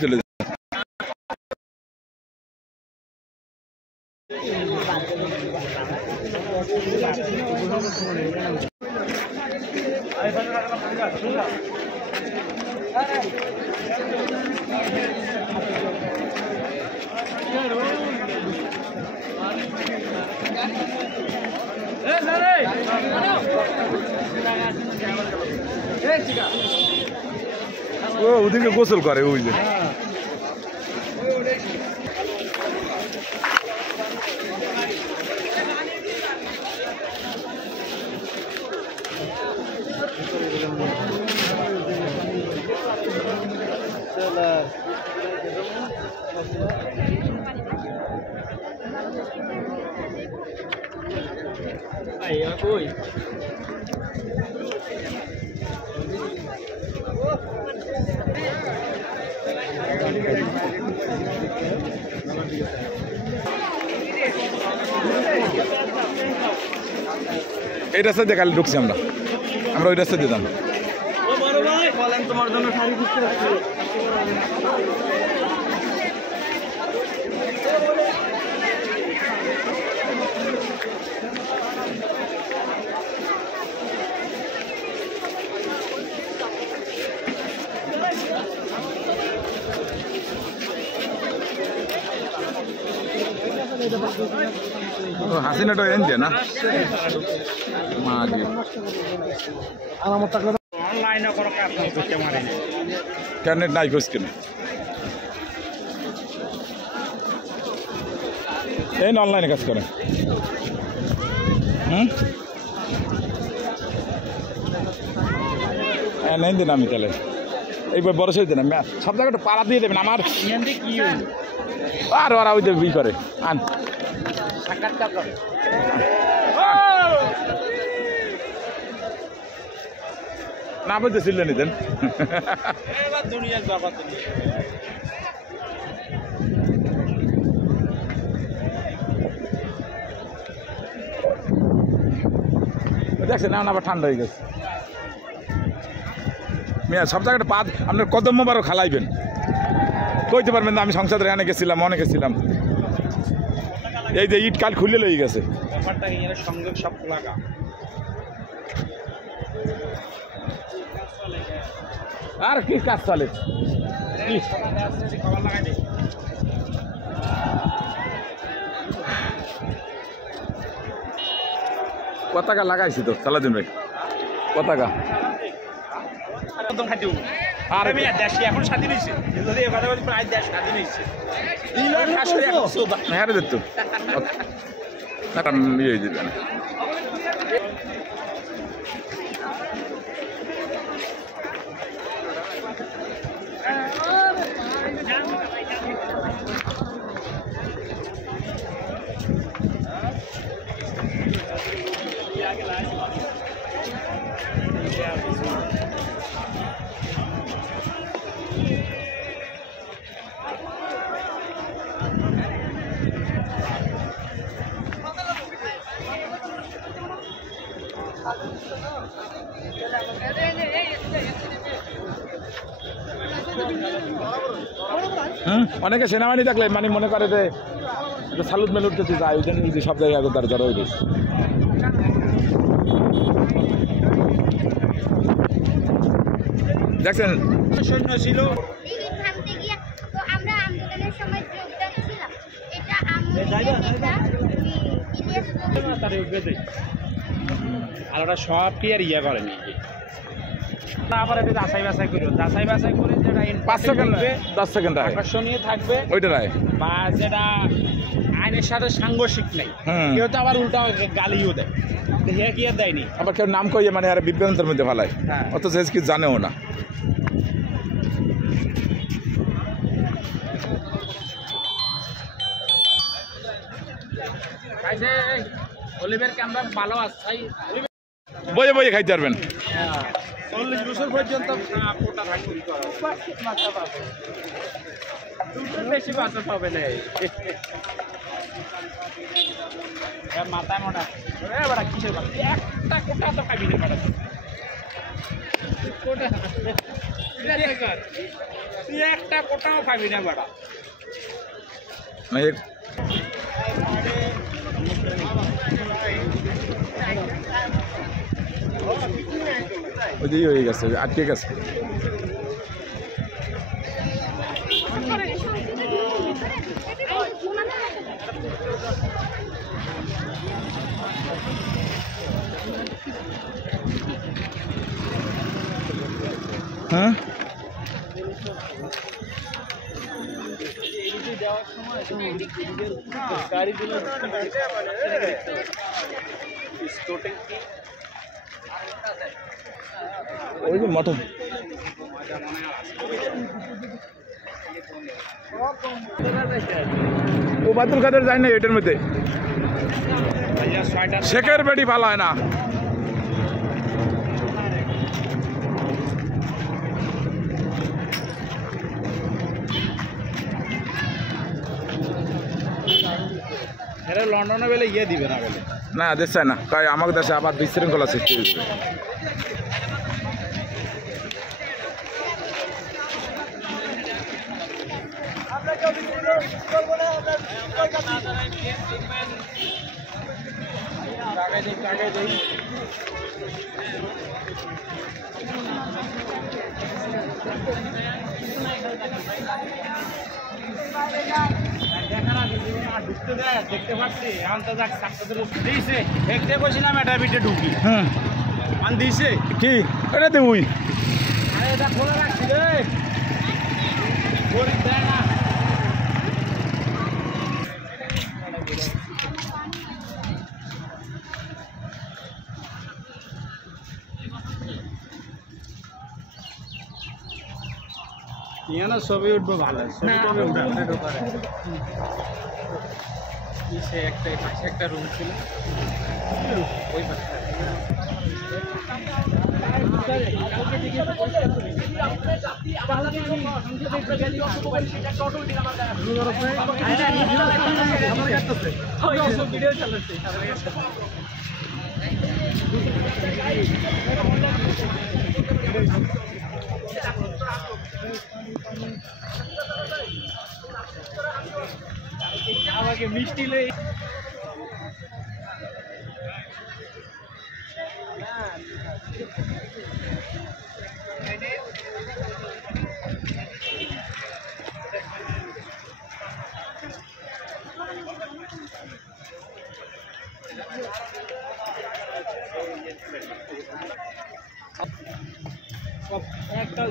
চলে ও ওদিকে গোসল করে ওই যে এই রাস্তা দিয়ে কালে ঢুকছি আমরা ওই রাস্তা দিয়ে যাবো তোমার জন্য শাড়ি খুঁজতে রাখছি হাসিনাটা এন দিয়ে না মা দিয়ে আর আমার টাকা অনলাইনে কোনো কাজ করতে পারে না কেন নাই কোস কেন এই অনলাইনে কাজ করে নেন দিন আমি তাহলে এইবার বড় সই দেন সব জায়গাটা পাড়া দিয়ে দেবেন আমার আর ওরা ওই দেবে ই করে আন না বলতে ছিল নিতেন দেখছেন না আবার ঠান্ডা হয়ে গেছে মিয়া সব জায়গাটা পা আপনার কদম বারও খালাইবেন কইতে পারবেন না আমি সংসদের এনে গেছিলাম অনেক গেছিলাম এই যে ইট কাল খুলে লই গেছে সংযোগ সব লাগা আর কি কাজ চলে পতাকা লাগাইছি তো সালাদিন ভাই পতাকা আর আমি দেশে এখন স্বাধীন হয়েছে যদি এবার প্রায় দেশ স্বাধীন হয়েছে হ্যাঁ রে তো ইয়ে হয়ে যাবে না অনেকে সেনাবাহিনী থাকলে মানে মনে করে যে সালুদ মেলুদ কিছু যায় ওই জন্য সব জায়গায় তার জড়ো হয়ে গেছে দেখছেন সৈন্য ছিল আর ওরা সব কি আর ইয়ে করেনি আবার এটা যাচাই বাছাই করো যাচাই বাছাই করে যেটা 5 সেকেন্ড 10 সেকেন্ড আকর্ষণীয় থাকবে ওইটা রায় বা যেটা আইনের সাথে সাংঘর্ষিক নাই কেউ তো আবার উল্টা গালিও দেয় দেখে কি আর দেয়নি আবার কেউ নাম কইয়ে মানে আর বিভ্রান্তের মধ্যে ফেলায় অথচ কি জানেও না অলিভের ক্যামেরা ভালো আছে বইয়ে বইয়ে খাইতে পারবেন 40 বছর পর্যন্ত কোটা থাকবে বেশি বাচ্চা পাবে না মাথায় মোটা বেটা কিসের কথা একটা কোটা তো খাবি না বেটা তুই একটা কোটাও খাবি না বেটা ওই হয়ে গেছে আটকে গেছে হ্যাঁ ওই যে মটন ও বাতুল কাদের যায় না এটার মধ্যে শেখের বেটি ভালো হয় না লন্ডনে বেলে ইয়ে দিবে না বলে না দেশে না তাই আমাদের দেশে আবার বিশৃঙ্খলা সৃষ্টি হয়েছে দেখতে পাচ্ছি এখন তো যাক দিয়েছে দেখতে বসছিলাম এটা বিটে ঢুকি হ্যাঁ আন দিয়েছে কি এটা দেবই আরে এটা খোলা রাখছি রে গরিব দেয় না না ছবি উঠবো ভালো একটা পাশে একটা রুম ছিল ওই ভিডিও চালাচ্ছে আমাকে মিষ্টি লই একটাও